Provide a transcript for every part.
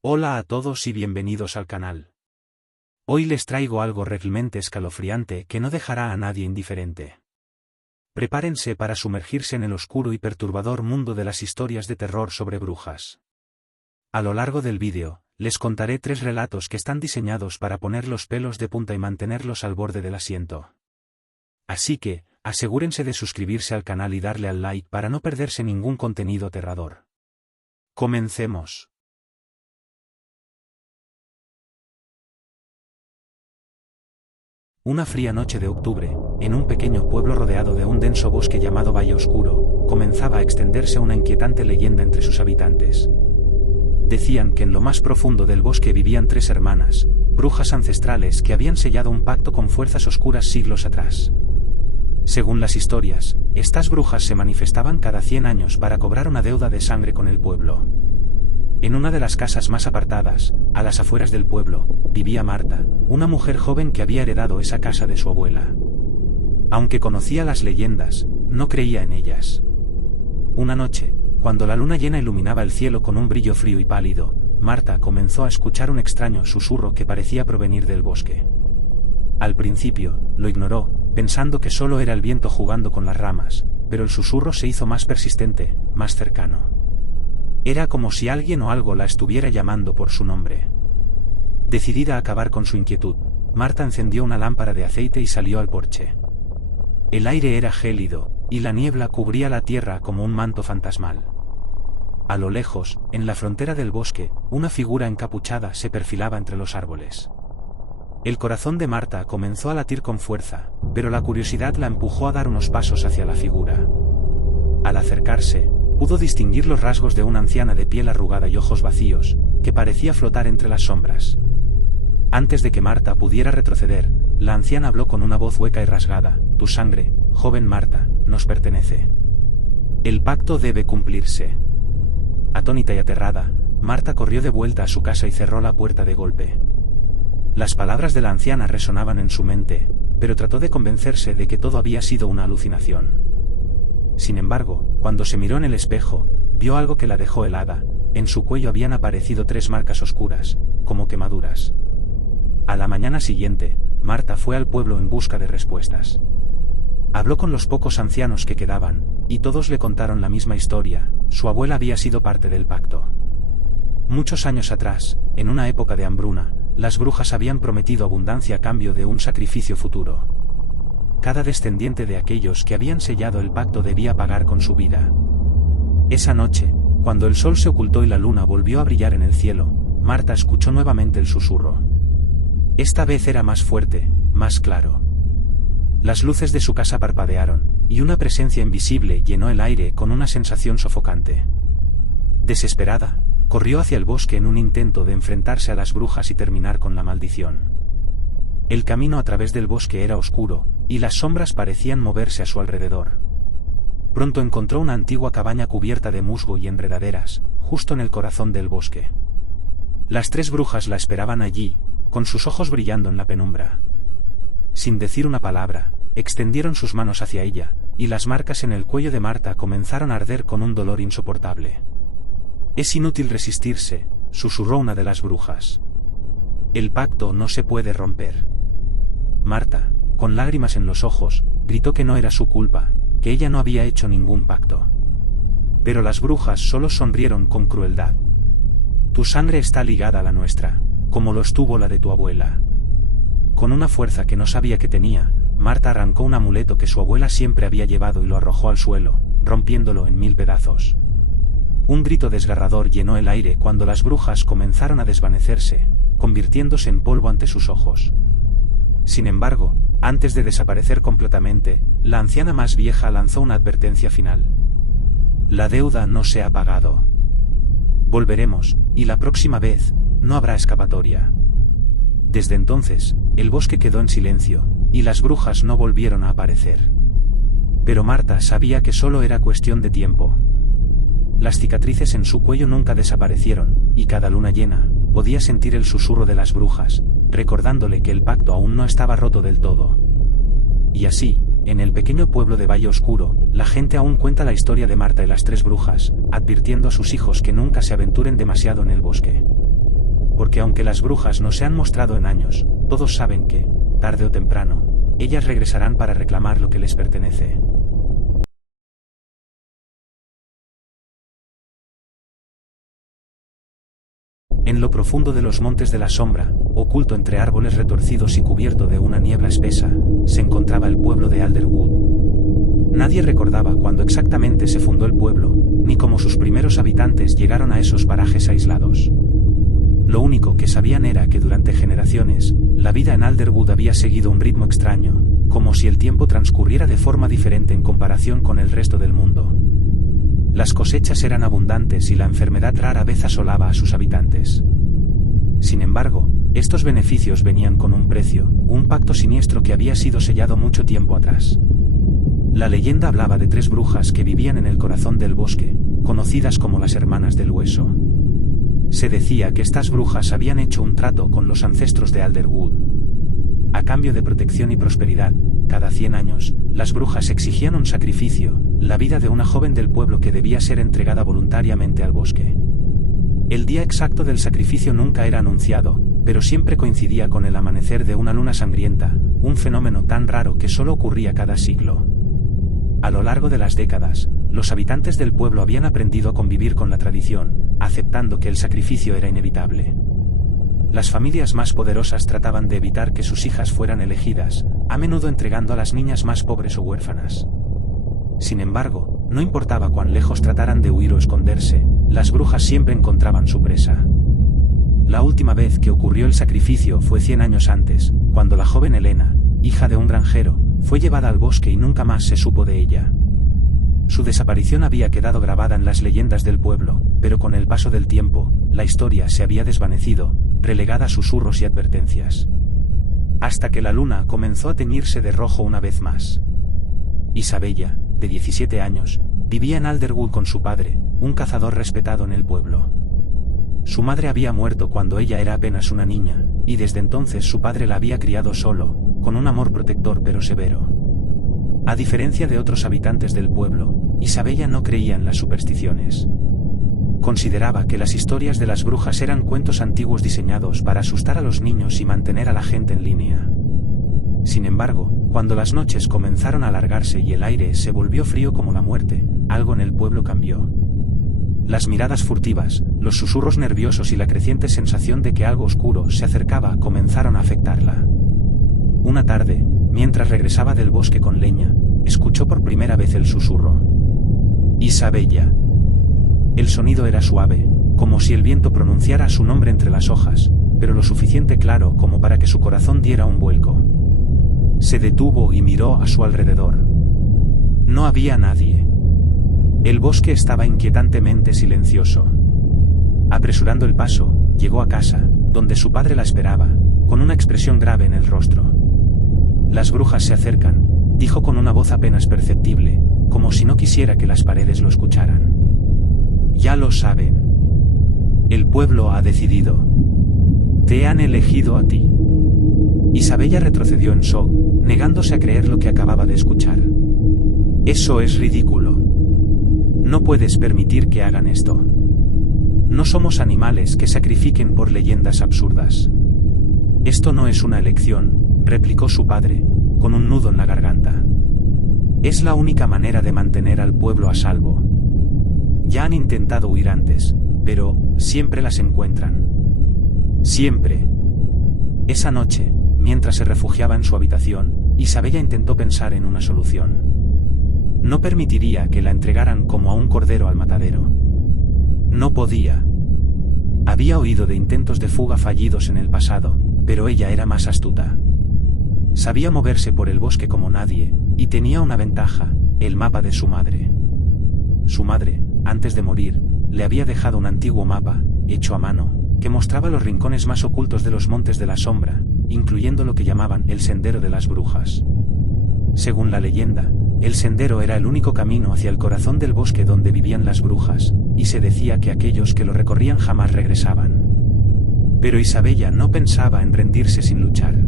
Hola a todos y bienvenidos al canal. Hoy les traigo algo realmente escalofriante que no dejará a nadie indiferente. Prepárense para sumergirse en el oscuro y perturbador mundo de las historias de terror sobre brujas. A lo largo del vídeo, les contaré 3 relatos que están diseñados para poner los pelos de punta y mantenerlos al borde del asiento. Así que, asegúrense de suscribirse al canal y darle al like para no perderse ningún contenido aterrador. Comencemos. Una fría noche de octubre, en un pequeño pueblo rodeado de un denso bosque llamado Valle Oscuro, comenzaba a extenderse una inquietante leyenda entre sus habitantes. Decían que en lo más profundo del bosque vivían 3 hermanas, brujas ancestrales que habían sellado un pacto con fuerzas oscuras siglos atrás. Según las historias, estas brujas se manifestaban cada 100 años para cobrar una deuda de sangre con el pueblo. En una de las casas más apartadas, a las afueras del pueblo, vivía Marta, una mujer joven que había heredado esa casa de su abuela. Aunque conocía las leyendas, no creía en ellas. Una noche, cuando la luna llena iluminaba el cielo con un brillo frío y pálido, Marta comenzó a escuchar un extraño susurro que parecía provenir del bosque. Al principio, lo ignoró, pensando que solo era el viento jugando con las ramas, pero el susurro se hizo más persistente, más cercano. Era como si alguien o algo la estuviera llamando por su nombre. Decidida a acabar con su inquietud, Marta encendió una lámpara de aceite y salió al porche. El aire era gélido, y la niebla cubría la tierra como un manto fantasmal. A lo lejos, en la frontera del bosque, una figura encapuchada se perfilaba entre los árboles. El corazón de Marta comenzó a latir con fuerza, pero la curiosidad la empujó a dar unos pasos hacia la figura. Al acercarse, pudo distinguir los rasgos de una anciana de piel arrugada y ojos vacíos, que parecía flotar entre las sombras. Antes de que Marta pudiera retroceder, la anciana habló con una voz hueca y rasgada: «Tu sangre, joven Marta, nos pertenece. El pacto debe cumplirse». Atónita y aterrada, Marta corrió de vuelta a su casa y cerró la puerta de golpe. Las palabras de la anciana resonaban en su mente, pero trató de convencerse de que todo había sido una alucinación. Sin embargo, cuando se miró en el espejo, vio algo que la dejó helada. En su cuello habían aparecido 3 marcas oscuras, como quemaduras. A la mañana siguiente, Marta fue al pueblo en busca de respuestas. Habló con los pocos ancianos que quedaban, y todos le contaron la misma historia: su abuela había sido parte del pacto. Muchos años atrás, en una época de hambruna, las brujas habían prometido abundancia a cambio de un sacrificio futuro. Cada descendiente de aquellos que habían sellado el pacto debía pagar con su vida. Esa noche, cuando el sol se ocultó y la luna volvió a brillar en el cielo, Marta escuchó nuevamente el susurro. Esta vez era más fuerte, más claro. Las luces de su casa parpadearon, y una presencia invisible llenó el aire con una sensación sofocante. Desesperada, corrió hacia el bosque en un intento de enfrentarse a las brujas y terminar con la maldición. El camino a través del bosque era oscuro, y las sombras parecían moverse a su alrededor. Pronto encontró una antigua cabaña cubierta de musgo y enredaderas, justo en el corazón del bosque. Las 3 brujas la esperaban allí, con sus ojos brillando en la penumbra. Sin decir una palabra, extendieron sus manos hacia ella, y las marcas en el cuello de Marta comenzaron a arder con un dolor insoportable. «Es inútil resistirse», susurró una de las brujas. «El pacto no se puede romper». Marta, con lágrimas en los ojos, gritó que no era su culpa, que ella no había hecho ningún pacto. Pero las brujas solo sonrieron con crueldad. «Tu sangre está ligada a la nuestra, como lo estuvo la de tu abuela». Con una fuerza que no sabía que tenía, Marta arrancó un amuleto que su abuela siempre había llevado y lo arrojó al suelo, rompiéndolo en 1000 pedazos. Un grito desgarrador llenó el aire cuando las brujas comenzaron a desvanecerse, convirtiéndose en polvo ante sus ojos. Sin embargo, antes de desaparecer completamente, la anciana más vieja lanzó una advertencia final. «La deuda no se ha pagado. Volveremos, y la próxima vez, no habrá escapatoria». Desde entonces, el bosque quedó en silencio, y las brujas no volvieron a aparecer. Pero Marta sabía que solo era cuestión de tiempo. Las cicatrices en su cuello nunca desaparecieron, y cada luna llena, podía sentir el susurro de las brujas, recordándole que el pacto aún no estaba roto del todo. Y así, en el pequeño pueblo de Valle Oscuro, la gente aún cuenta la historia de Marta y las 3 brujas, advirtiendo a sus hijos que nunca se aventuren demasiado en el bosque. porque aunque las brujas no se han mostrado en años, todos saben que, tarde o temprano, ellas regresarán para reclamar lo que les pertenece. En lo profundo de los montes de la sombra, oculto entre árboles retorcidos y cubierto de una niebla espesa, se encontraba el pueblo de Alderwood. Nadie recordaba cuándo exactamente se fundó el pueblo, ni cómo sus primeros habitantes llegaron a esos parajes aislados. Lo único que sabían era que durante generaciones, la vida en Alderwood había seguido un ritmo extraño, como si el tiempo transcurriera de forma diferente en comparación con el resto del mundo. Las cosechas eran abundantes y la enfermedad rara vez asolaba a sus habitantes. Sin embargo, estos beneficios venían con un precio, un pacto siniestro que había sido sellado mucho tiempo atrás. La leyenda hablaba de 3 brujas que vivían en el corazón del bosque, conocidas como las Hermanas del Hueso. Se decía que estas brujas habían hecho un trato con los ancestros de Alderwood. A cambio de protección y prosperidad, cada 100 años, las brujas exigían un sacrificio, la vida de una joven del pueblo que debía ser entregada voluntariamente al bosque. El día exacto del sacrificio nunca era anunciado, pero siempre coincidía con el amanecer de una luna sangrienta, un fenómeno tan raro que solo ocurría cada siglo. A lo largo de las décadas, los habitantes del pueblo habían aprendido a convivir con la tradición, aceptando que el sacrificio era inevitable. Las familias más poderosas trataban de evitar que sus hijas fueran elegidas, a menudo entregando a las niñas más pobres o huérfanas. Sin embargo, no importaba cuán lejos trataran de huir o esconderse, las brujas siempre encontraban su presa. La última vez que ocurrió el sacrificio fue 100 años antes, cuando la joven Helena, hija de un granjero, fue llevada al bosque y nunca más se supo de ella. Su desaparición había quedado grabada en las leyendas del pueblo, pero con el paso del tiempo, la historia se había desvanecido, relegada a susurros y advertencias. Hasta que la luna comenzó a teñirse de rojo una vez más. Isabella, de 17 años, vivía en Alderwood con su padre, un cazador respetado en el pueblo. Su madre había muerto cuando ella era apenas una niña, y desde entonces su padre la había criado solo, con un amor protector pero severo. A diferencia de otros habitantes del pueblo, Isabella no creía en las supersticiones. Consideraba que las historias de las brujas eran cuentos antiguos diseñados para asustar a los niños y mantener a la gente en línea. Sin embargo, cuando las noches comenzaron a alargarse y el aire se volvió frío como la muerte, algo en el pueblo cambió. Las miradas furtivas, los susurros nerviosos y la creciente sensación de que algo oscuro se acercaba comenzaron a afectarla. Una tarde, mientras regresaba del bosque con leña, escuchó por primera vez el susurro. Isabella. El sonido era suave, como si el viento pronunciara su nombre entre las hojas, pero lo suficiente claro como para que su corazón diera un vuelco. Se detuvo y miró a su alrededor. No había nadie. El bosque estaba inquietantemente silencioso. Apresurando el paso, llegó a casa, donde su padre la esperaba, con una expresión grave en el rostro. Las brujas se acercan, dijo con una voz apenas perceptible, como si no quisiera que las paredes lo escucharan. Ya lo saben. El pueblo ha decidido. Te han elegido a ti. Isabella retrocedió en shock, negándose a creer lo que acababa de escuchar. Eso es ridículo. No puedes permitir que hagan esto. No somos animales que sacrifiquen por leyendas absurdas. Esto no es una elección, replicó su padre, con un nudo en la garganta. Es la única manera de mantener al pueblo a salvo. Ya han intentado huir antes, pero siempre las encuentran. Siempre. Esa noche, mientras se refugiaba en su habitación, Isabella intentó pensar en una solución. No permitiría que la entregaran como a un cordero al matadero. No podía. Había oído de intentos de fuga fallidos en el pasado, pero ella era más astuta. Sabía moverse por el bosque como nadie, y tenía una ventaja, el mapa de su madre. Su madre, antes de morir, le había dejado un antiguo mapa, hecho a mano, que mostraba los rincones más ocultos de los montes de la sombra, incluyendo lo que llamaban el Sendero de las Brujas. Según la leyenda, el sendero era el único camino hacia el corazón del bosque donde vivían las brujas, y se decía que aquellos que lo recorrían jamás regresaban. Pero Isabella no pensaba en rendirse sin luchar.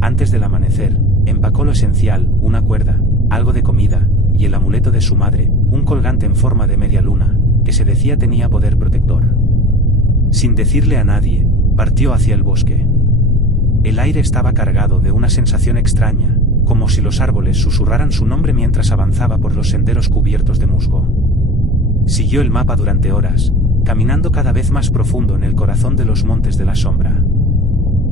Antes del amanecer, empacó lo esencial, una cuerda, algo de comida, y el amuleto de su madre, un colgante en forma de media luna, que se decía tenía poder protector. Sin decirle a nadie, partió hacia el bosque. El aire estaba cargado de una sensación extraña, como si los árboles susurraran su nombre mientras avanzaba por los senderos cubiertos de musgo. Siguió el mapa durante horas, caminando cada vez más profundo en el corazón de los montes de la sombra.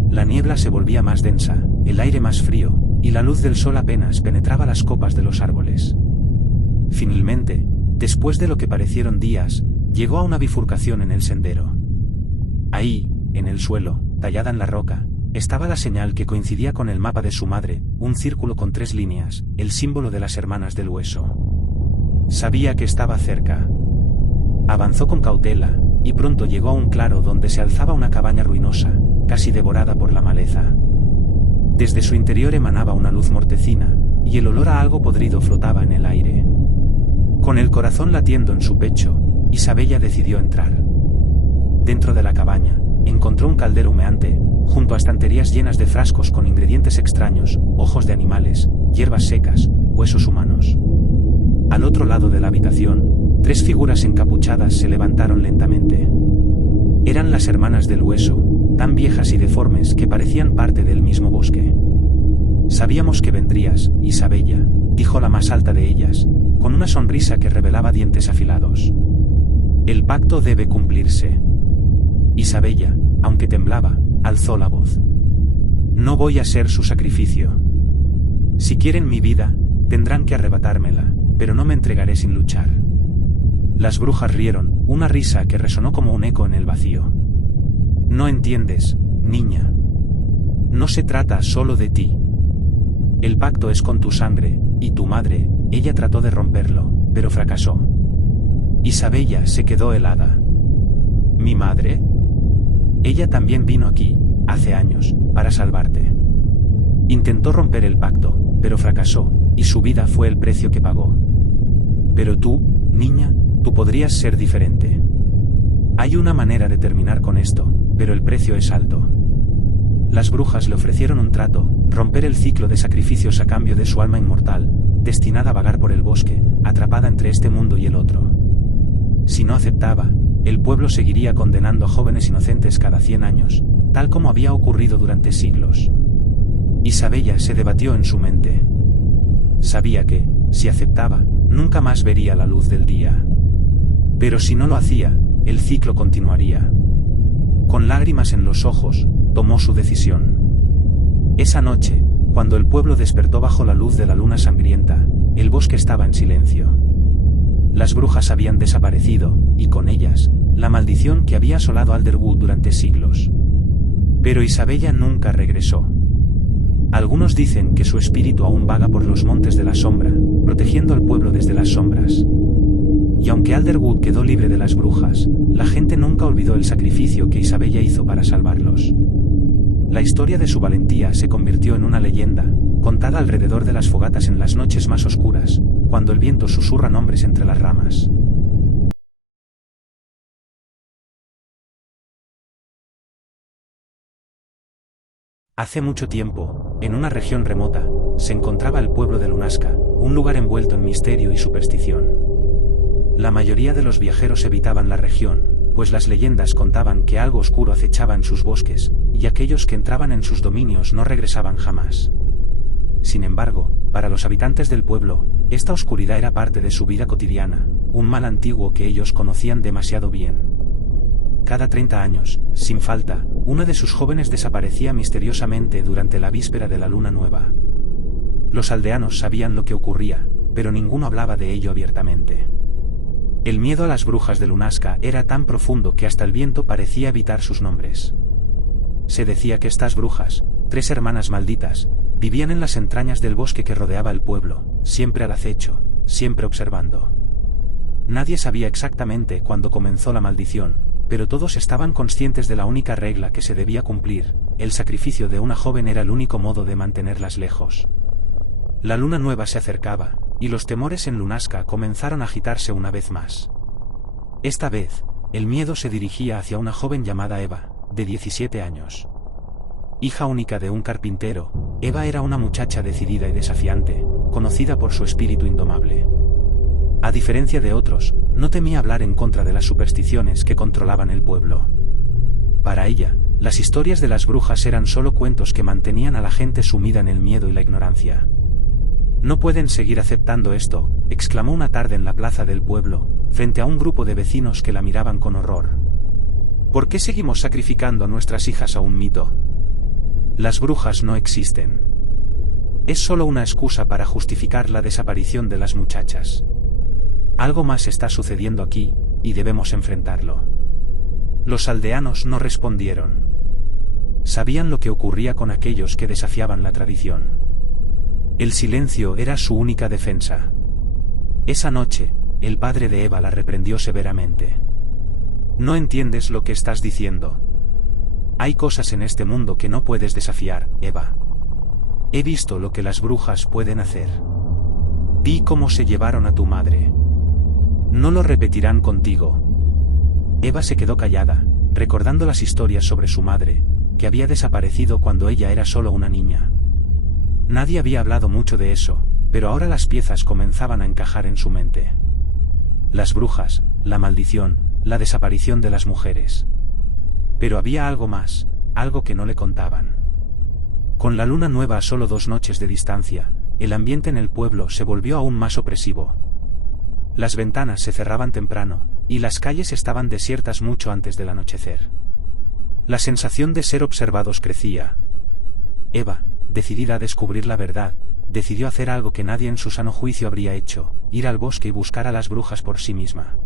La niebla se volvía más densa, el aire más frío, y la luz del sol apenas penetraba las copas de los árboles. Finalmente, después de lo que parecieron días, llegó a una bifurcación en el sendero. Ahí, en el suelo, tallada en la roca, estaba la señal que coincidía con el mapa de su madre, un círculo con 3 líneas, el símbolo de las hermanas del hueso. Sabía que estaba cerca. Avanzó con cautela, y pronto llegó a un claro donde se alzaba una cabaña ruinosa, casi devorada por la maleza. Desde su interior emanaba una luz mortecina, y el olor a algo podrido flotaba en el aire. Con el corazón latiendo en su pecho, Isabella decidió entrar. Dentro de la cabaña, encontró un caldero humeante, junto a estanterías llenas de frascos con ingredientes extraños, ojos de animales, hierbas secas, huesos humanos. Al otro lado de la habitación, 3 figuras encapuchadas se levantaron lentamente. Eran las hermanas del hueso, tan viejas y deformes que parecían parte del mismo bosque. Sabíamos que vendrías, Isabella, dijo la más alta de ellas, con una sonrisa que revelaba dientes afilados. El pacto debe cumplirse. Isabella, aunque temblaba, alzó la voz. No voy a ser su sacrificio. Si quieren mi vida, tendrán que arrebatármela, pero no me entregaré sin luchar. Las brujas rieron, una risa que resonó como un eco en el vacío. No entiendes, niña. No se trata solo de ti. El pacto es con tu sangre, y tu madre. Ella trató de romperlo, pero fracasó. Isabella se quedó helada. ¿Mi madre? Ella también vino aquí, hace años, para salvarte. Intentó romper el pacto, pero fracasó, y su vida fue el precio que pagó. Pero tú, niña, tú podrías ser diferente. Hay una manera de terminar con esto, pero el precio es alto. Las brujas le ofrecieron un trato, romper el ciclo de sacrificios a cambio de su alma inmortal, destinada a vagar por el bosque, atrapada entre este mundo y el otro. Si no aceptaba, el pueblo seguiría condenando a jóvenes inocentes cada 100 años, tal como había ocurrido durante siglos. Isabella se debatió en su mente. Sabía que, si aceptaba, nunca más vería la luz del día. Pero si no lo hacía, el ciclo continuaría. Con lágrimas en los ojos, tomó su decisión. Esa noche, cuando el pueblo despertó bajo la luz de la luna sangrienta, el bosque estaba en silencio. Las brujas habían desaparecido, y con ellas, la maldición que había asolado Alderwood durante siglos. Pero Isabella nunca regresó. Algunos dicen que su espíritu aún vaga por los montes de la sombra, protegiendo al pueblo desde las sombras. Y aunque Alderwood quedó libre de las brujas, la gente nunca olvidó el sacrificio que Isabella hizo para salvarlos. La historia de su valentía se convirtió en una leyenda, contada alrededor de las fogatas en las noches más oscuras, cuando el viento susurra nombres entre las ramas. Hace mucho tiempo, en una región remota, se encontraba el pueblo de Lunasca, un lugar envuelto en misterio y superstición. La mayoría de los viajeros evitaban la región, pues las leyendas contaban que algo oscuro acechaba en sus bosques, y aquellos que entraban en sus dominios no regresaban jamás. Sin embargo, para los habitantes del pueblo, esta oscuridad era parte de su vida cotidiana, un mal antiguo que ellos conocían demasiado bien. Cada 30 años, sin falta, uno de sus jóvenes desaparecía misteriosamente durante la víspera de la luna nueva. Los aldeanos sabían lo que ocurría, pero ninguno hablaba de ello abiertamente. El miedo a las brujas de Lunasca era tan profundo que hasta el viento parecía evitar sus nombres. Se decía que estas brujas, 3 hermanas malditas, vivían en las entrañas del bosque que rodeaba el pueblo, siempre al acecho, siempre observando. Nadie sabía exactamente cuándo comenzó la maldición, pero todos estaban conscientes de la única regla que se debía cumplir: el sacrificio de una joven era el único modo de mantenerlas lejos. La luna nueva se acercaba, y los temores en Lunasca comenzaron a agitarse una vez más. Esta vez, el miedo se dirigía hacia una joven llamada Eva, de 17 años. Hija única de un carpintero, Eva era una muchacha decidida y desafiante, conocida por su espíritu indomable. A diferencia de otros, no temía hablar en contra de las supersticiones que controlaban el pueblo. Para ella, las historias de las brujas eran solo cuentos que mantenían a la gente sumida en el miedo y la ignorancia. «No pueden seguir aceptando esto», exclamó una tarde en la plaza del pueblo, frente a un grupo de vecinos que la miraban con horror. «¿Por qué seguimos sacrificando a nuestras hijas a un mito? Las brujas no existen. Es solo una excusa para justificar la desaparición de las muchachas. Algo más está sucediendo aquí, y debemos enfrentarlo». Los aldeanos no respondieron. Sabían lo que ocurría con aquellos que desafiaban la tradición. El silencio era su única defensa. Esa noche, el padre de Eva la reprendió severamente. «No entiendes lo que estás diciendo. Hay cosas en este mundo que no puedes desafiar, Eva. He visto lo que las brujas pueden hacer. Vi cómo se llevaron a tu madre. No lo repetirán contigo». Eva se quedó callada, recordando las historias sobre su madre, que había desaparecido cuando ella era solo una niña. Nadie había hablado mucho de eso, pero ahora las piezas comenzaban a encajar en su mente. Las brujas, la maldición, la desaparición de las mujeres. Pero había algo más, algo que no le contaban. Con la luna nueva a solo 2 noches de distancia, el ambiente en el pueblo se volvió aún más opresivo. Las ventanas se cerraban temprano, y las calles estaban desiertas mucho antes del anochecer. La sensación de ser observados crecía. Eva, decidida a descubrir la verdad, decidió hacer algo que nadie en su sano juicio habría hecho: ir al bosque y buscar a las brujas por sí misma.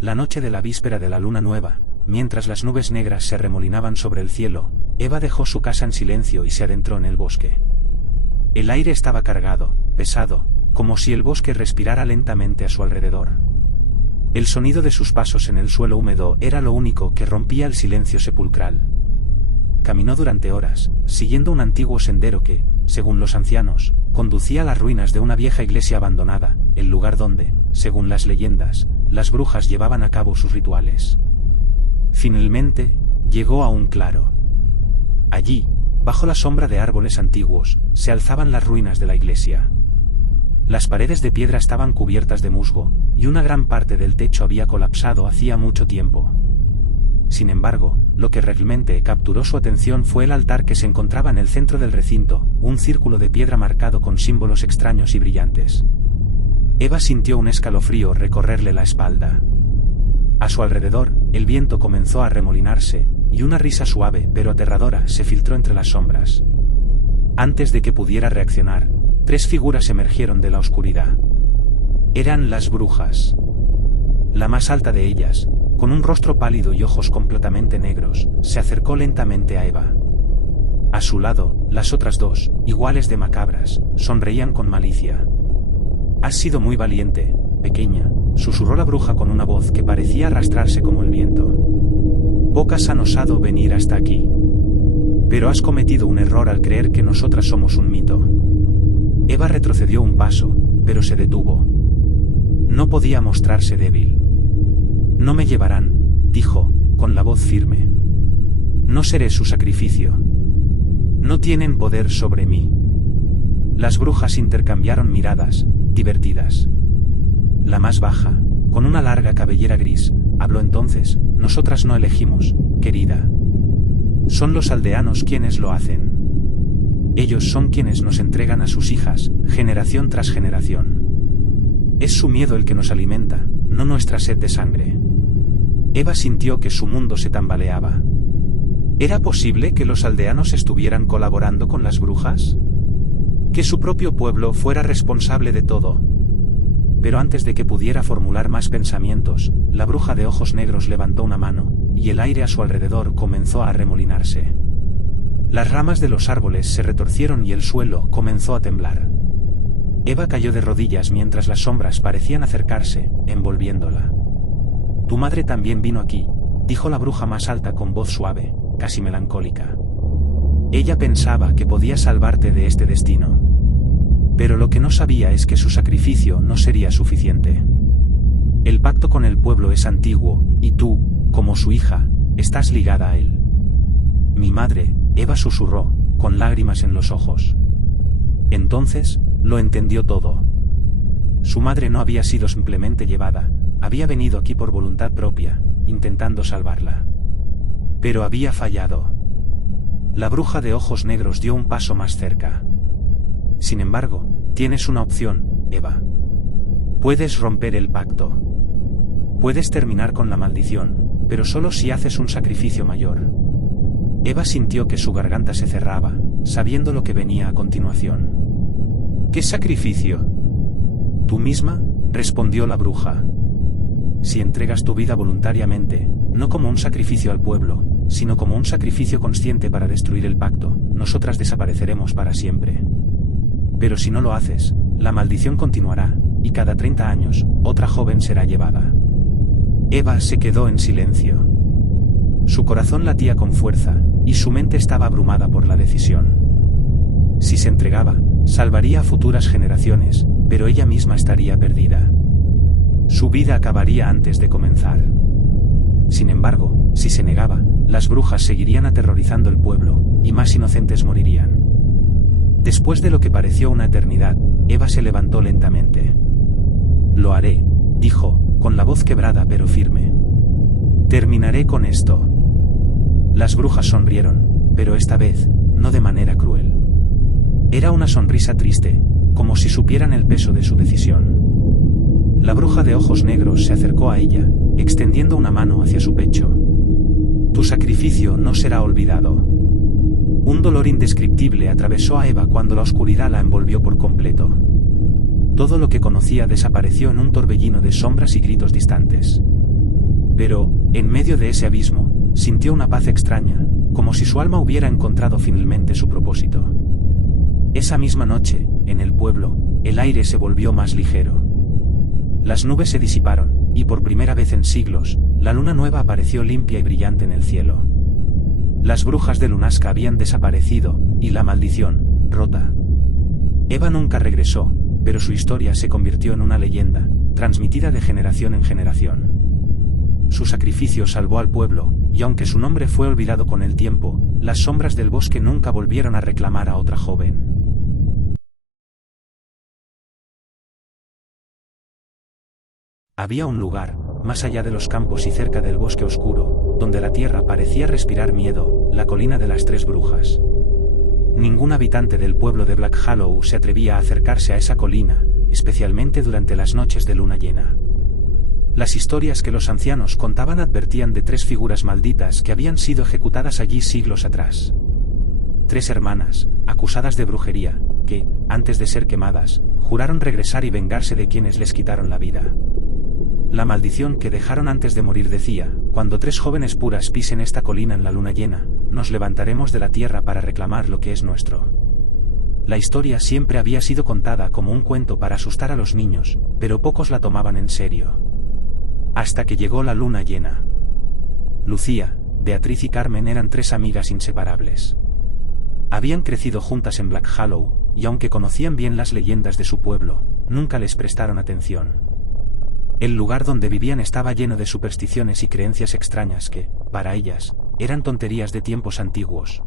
La noche de la víspera de la luna nueva, mientras las nubes negras se arremolinaban sobre el cielo, Eva dejó su casa en silencio y se adentró en el bosque. El aire estaba cargado, pesado, como si el bosque respirara lentamente a su alrededor. El sonido de sus pasos en el suelo húmedo era lo único que rompía el silencio sepulcral. Caminó durante horas, siguiendo un antiguo sendero que, según los ancianos, conducía a las ruinas de una vieja iglesia abandonada, el lugar donde, según las leyendas, las brujas llevaban a cabo sus rituales. Finalmente, llegó a un claro. Allí, bajo la sombra de árboles antiguos, se alzaban las ruinas de la iglesia. Las paredes de piedra estaban cubiertas de musgo, y una gran parte del techo había colapsado hacía mucho tiempo. Sin embargo, lo que realmente capturó su atención fue el altar que se encontraba en el centro del recinto, un círculo de piedra marcado con símbolos extraños y brillantes. Eva sintió un escalofrío recorrerle la espalda. A su alrededor, el viento comenzó a arremolinarse, y una risa suave pero aterradora se filtró entre las sombras. Antes de que pudiera reaccionar, 3 figuras emergieron de la oscuridad. Eran las brujas. La más alta de ellas, con un rostro pálido y ojos completamente negros, se acercó lentamente a Eva. A su lado, las otras 2, iguales de macabras, sonreían con malicia. «Has sido muy valiente, pequeña», susurró la bruja con una voz que parecía arrastrarse como el viento. «Pocas han osado venir hasta aquí. Pero has cometido un error al creer que nosotras somos un mito». Eva retrocedió un paso, pero se detuvo. No podía mostrarse débil. «No me llevarán», dijo, con la voz firme. «No seré su sacrificio. No tienen poder sobre mí». Las brujas intercambiaron miradas, divertidas. La más baja, con una larga cabellera gris, habló entonces: «Nosotras no elegimos, querida. Son los aldeanos quienes lo hacen. Ellos son quienes nos entregan a sus hijas, generación tras generación. Es su miedo el que nos alimenta, no nuestra sed de sangre». Eva sintió que su mundo se tambaleaba. ¿Era posible que los aldeanos estuvieran colaborando con las brujas? ¿Que su propio pueblo fuera responsable de todo? Pero antes de que pudiera formular más pensamientos, la bruja de ojos negros levantó una mano, y el aire a su alrededor comenzó a arremolinarse. Las ramas de los árboles se retorcieron y el suelo comenzó a temblar. Eva cayó de rodillas mientras las sombras parecían acercarse, envolviéndola. «Tu madre también vino aquí», dijo la bruja más alta con voz suave, casi melancólica. «Ella pensaba que podía salvarte de este destino. Pero lo que no sabía es que su sacrificio no sería suficiente. El pacto con el pueblo es antiguo, y tú, como su hija, estás ligada a él». «Mi madre», Eva susurró, con lágrimas en los ojos. Entonces, lo entendió todo. Su madre no había sido simplemente llevada, había venido aquí por voluntad propia, intentando salvarla. Pero había fallado. La bruja de ojos negros dio un paso más cerca. Sin embargo, tienes una opción, Eva. Puedes romper el pacto. Puedes terminar con la maldición, pero solo si haces un sacrificio mayor. Eva sintió que su garganta se cerraba, sabiendo lo que venía a continuación. ¿Qué sacrificio? Tú misma, respondió la bruja. Si entregas tu vida voluntariamente, no como un sacrificio al pueblo, sino como un sacrificio consciente para destruir el pacto, nosotras desapareceremos para siempre. Pero si no lo haces, la maldición continuará, y cada 30 años, otra joven será llevada. Eva se quedó en silencio. Su corazón latía con fuerza, y su mente estaba abrumada por la decisión. Si se entregaba, salvaría a futuras generaciones, pero ella misma estaría perdida. Su vida acabaría antes de comenzar. Sin embargo, si se negaba, las brujas seguirían aterrorizando el pueblo, y más inocentes morirían. Después de lo que pareció una eternidad, Eva se levantó lentamente. Lo haré, dijo, con la voz quebrada pero firme. Terminaré con esto. Las brujas sonrieron, pero esta vez, no de manera cruel. Era una sonrisa triste, como si supieran el peso de su decisión. La bruja de ojos negros se acercó a ella, extendiendo una mano hacia su pecho. Tu sacrificio no será olvidado. Un dolor indescriptible atravesó a Eva cuando la oscuridad la envolvió por completo. Todo lo que conocía desapareció en un torbellino de sombras y gritos distantes. Pero, en medio de ese abismo, sintió una paz extraña, como si su alma hubiera encontrado finalmente su propósito. Esa misma noche, en el pueblo, el aire se volvió más ligero. Las nubes se disiparon, y por primera vez en siglos, la luna nueva apareció limpia y brillante en el cielo. Las brujas de Lunasca habían desaparecido, y la maldición, rota. Eva nunca regresó, pero su historia se convirtió en una leyenda, transmitida de generación en generación. Su sacrificio salvó al pueblo, y aunque su nombre fue olvidado con el tiempo, las sombras del bosque nunca volvieron a reclamar a otra joven. Había un lugar, más allá de los campos y cerca del bosque oscuro, donde la tierra parecía respirar miedo, la colina de las tres brujas. Ningún habitante del pueblo de Black Hollow se atrevía a acercarse a esa colina, especialmente durante las noches de luna llena. Las historias que los ancianos contaban advertían de tres figuras malditas que habían sido ejecutadas allí siglos atrás. Tres hermanas, acusadas de brujería, que, antes de ser quemadas, juraron regresar y vengarse de quienes les quitaron la vida. La maldición que dejaron antes de morir decía: cuando tres jóvenes puras pisen esta colina en la luna llena, nos levantaremos de la tierra para reclamar lo que es nuestro. La historia siempre había sido contada como un cuento para asustar a los niños, pero pocos la tomaban en serio. Hasta que llegó la luna llena. Lucía, Beatriz y Carmen eran tres amigas inseparables. Habían crecido juntas en Black Hollow, y aunque conocían bien las leyendas de su pueblo, nunca les prestaron atención. El lugar donde vivían estaba lleno de supersticiones y creencias extrañas que, para ellas, eran tonterías de tiempos antiguos.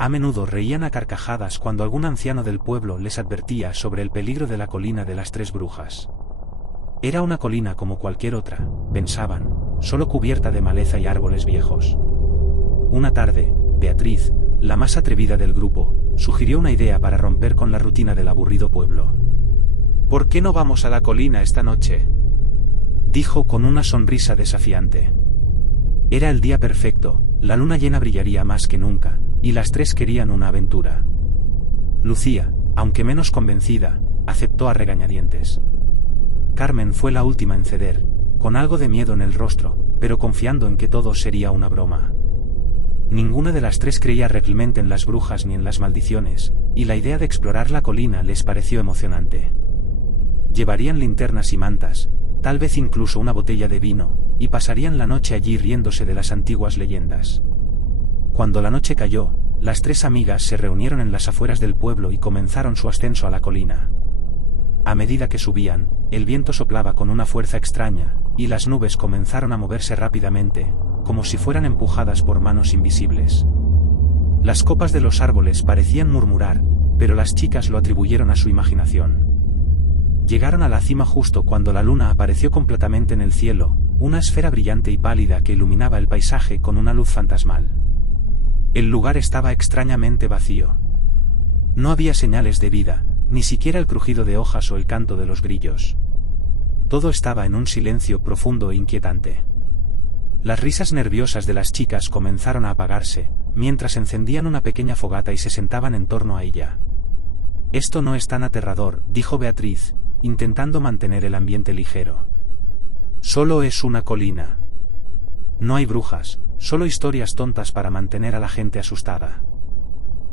A menudo reían a carcajadas cuando algún anciano del pueblo les advertía sobre el peligro de la colina de las tres brujas. Era una colina como cualquier otra, pensaban, solo cubierta de maleza y árboles viejos. Una tarde, Beatriz, la más atrevida del grupo, sugirió una idea para romper con la rutina del aburrido pueblo. ¿Por qué no vamos a la colina esta noche?, dijo con una sonrisa desafiante. Era el día perfecto, la luna llena brillaría más que nunca, y las tres querían una aventura. Lucía, aunque menos convencida, aceptó a regañadientes. Carmen fue la última en ceder, con algo de miedo en el rostro, pero confiando en que todo sería una broma. Ninguna de las tres creía realmente en las brujas ni en las maldiciones, y la idea de explorar la colina les pareció emocionante. Llevarían linternas y mantas, tal vez incluso una botella de vino, y pasarían la noche allí riéndose de las antiguas leyendas. Cuando la noche cayó, las tres amigas se reunieron en las afueras del pueblo y comenzaron su ascenso a la colina. A medida que subían, el viento soplaba con una fuerza extraña, y las nubes comenzaron a moverse rápidamente, como si fueran empujadas por manos invisibles. Las copas de los árboles parecían murmurar, pero las chicas lo atribuyeron a su imaginación. Llegaron a la cima justo cuando la luna apareció completamente en el cielo, una esfera brillante y pálida que iluminaba el paisaje con una luz fantasmal. El lugar estaba extrañamente vacío. No había señales de vida, ni siquiera el crujido de hojas o el canto de los grillos. Todo estaba en un silencio profundo e inquietante. Las risas nerviosas de las chicas comenzaron a apagarse, mientras encendían una pequeña fogata y se sentaban en torno a ella. «Esto no es tan aterrador», dijo Beatriz, intentando mantener el ambiente ligero. «Solo es una colina. No hay brujas, solo historias tontas para mantener a la gente asustada».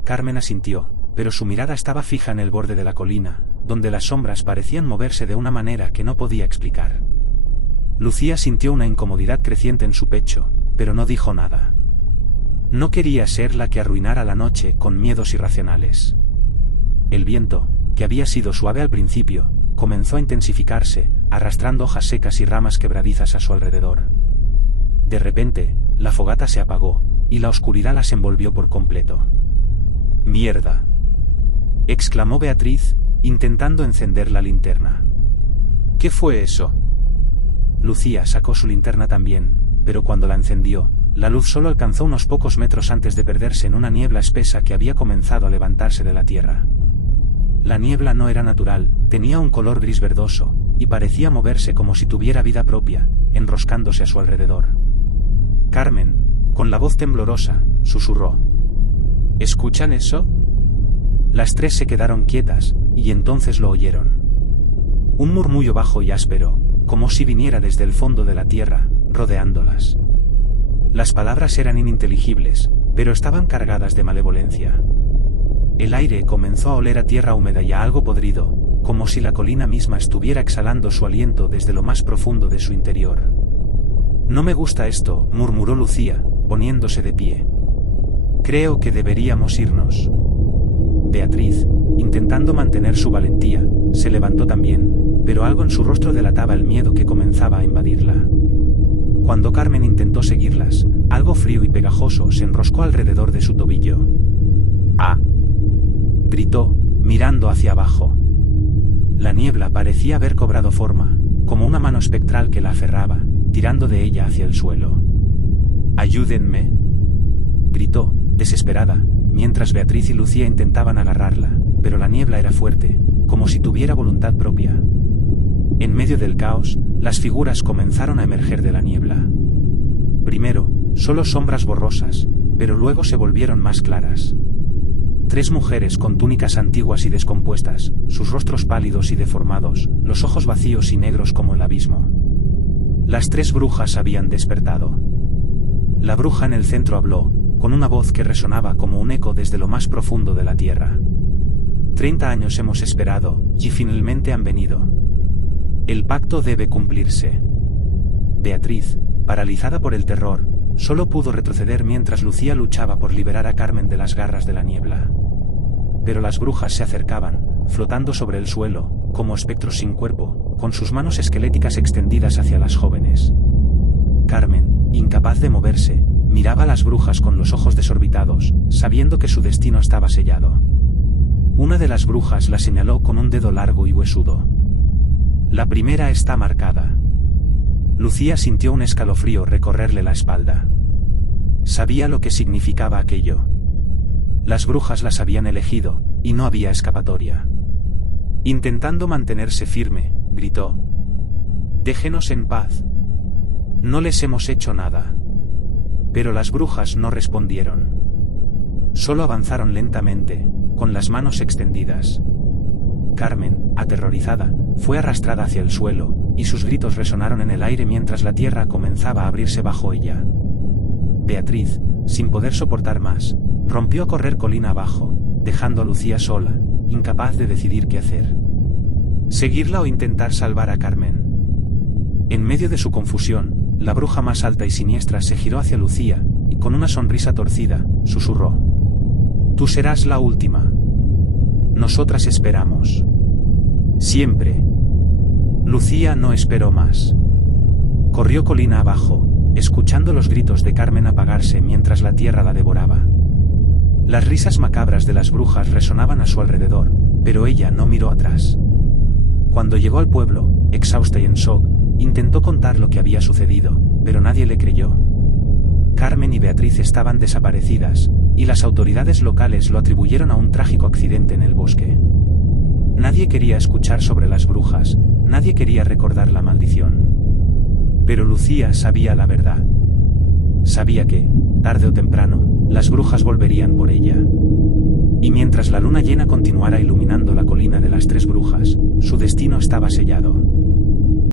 Carmen asintió, pero su mirada estaba fija en el borde de la colina, donde las sombras parecían moverse de una manera que no podía explicar. Lucía sintió una incomodidad creciente en su pecho, pero no dijo nada. No quería ser la que arruinara la noche con miedos irracionales. El viento, que había sido suave al principio, comenzó a intensificarse, arrastrando hojas secas y ramas quebradizas a su alrededor. De repente, la fogata se apagó, y la oscuridad las envolvió por completo. «¡Mierda!», exclamó Beatriz, intentando encender la linterna. «¿Qué fue eso?». Lucía sacó su linterna también, pero cuando la encendió, la luz solo alcanzó unos pocos metros antes de perderse en una niebla espesa que había comenzado a levantarse de la tierra. La niebla no era natural, tenía un color gris verdoso, y parecía moverse como si tuviera vida propia, enroscándose a su alrededor. Carmen, con la voz temblorosa, susurró: «¿Escuchan eso?». Las tres se quedaron quietas, y entonces lo oyeron. Un murmullo bajo y áspero, como si viniera desde el fondo de la tierra, rodeándolas. Las palabras eran ininteligibles, pero estaban cargadas de malevolencia. El aire comenzó a oler a tierra húmeda y a algo podrido, como si la colina misma estuviera exhalando su aliento desde lo más profundo de su interior. «No me gusta esto», murmuró Lucía, poniéndose de pie. «Creo que deberíamos irnos». Beatriz, intentando mantener su valentía, se levantó también, pero algo en su rostro delataba el miedo que comenzaba a invadirla. Cuando Carmen intentó seguirlas, algo frío y pegajoso se enroscó alrededor de su tobillo. «¡Ah!», gritó, mirando hacia abajo. La niebla parecía haber cobrado forma, como una mano espectral que la aferraba, tirando de ella hacia el suelo. «¡Ayúdenme!», gritó, desesperada, mientras Beatriz y Lucía intentaban agarrarla, pero la niebla era fuerte, como si tuviera voluntad propia. En medio del caos, las figuras comenzaron a emerger de la niebla. Primero, solo sombras borrosas, pero luego se volvieron más claras. 3 mujeres con túnicas antiguas y descompuestas, sus rostros pálidos y deformados, los ojos vacíos y negros como el abismo. Las 3 brujas habían despertado. La bruja en el centro habló, con una voz que resonaba como un eco desde lo más profundo de la tierra. 30 años hemos esperado, y finalmente han venido. El pacto debe cumplirse. Beatriz, paralizada por el terror, solo pudo retroceder mientras Lucía luchaba por liberar a Carmen de las garras de la niebla. Pero las brujas se acercaban, flotando sobre el suelo, como espectros sin cuerpo, con sus manos esqueléticas extendidas hacia las jóvenes. Carmen, incapaz de moverse, miraba a las brujas con los ojos desorbitados, sabiendo que su destino estaba sellado. Una de las brujas la señaló con un dedo largo y huesudo. «La primera está marcada». Lucía sintió un escalofrío recorrerle la espalda. Sabía lo que significaba aquello. Las brujas las habían elegido, y no había escapatoria. Intentando mantenerse firme, gritó: «Déjenos en paz. No les hemos hecho nada». Pero las brujas no respondieron. Solo avanzaron lentamente, con las manos extendidas. Carmen, aterrorizada, fue arrastrada hacia el suelo, y sus gritos resonaron en el aire mientras la tierra comenzaba a abrirse bajo ella. Beatriz, sin poder soportar más, rompió a correr colina abajo, dejando a Lucía sola, incapaz de decidir qué hacer. ¿Seguirla o intentar salvar a Carmen? En medio de su confusión, la bruja más alta y siniestra se giró hacia Lucía, y con una sonrisa torcida, susurró: «Tú serás la última. Nosotras esperamos. Siempre». Lucía no esperó más. Corrió colina abajo, escuchando los gritos de Carmen apagarse mientras la tierra la devoraba. Las risas macabras de las brujas resonaban a su alrededor, pero ella no miró atrás. Cuando llegó al pueblo, exhausta y en shock, Intentó contar lo que había sucedido, pero nadie le creyó. Carmen y Beatriz estaban desaparecidas, y las autoridades locales lo atribuyeron a un trágico accidente en el bosque. Nadie quería escuchar sobre las brujas, nadie quería recordar la maldición. Pero Lucía sabía la verdad. Sabía que, tarde o temprano, las brujas volverían por ella. Y mientras la luna llena continuara iluminando la colina de las tres brujas, su destino estaba sellado.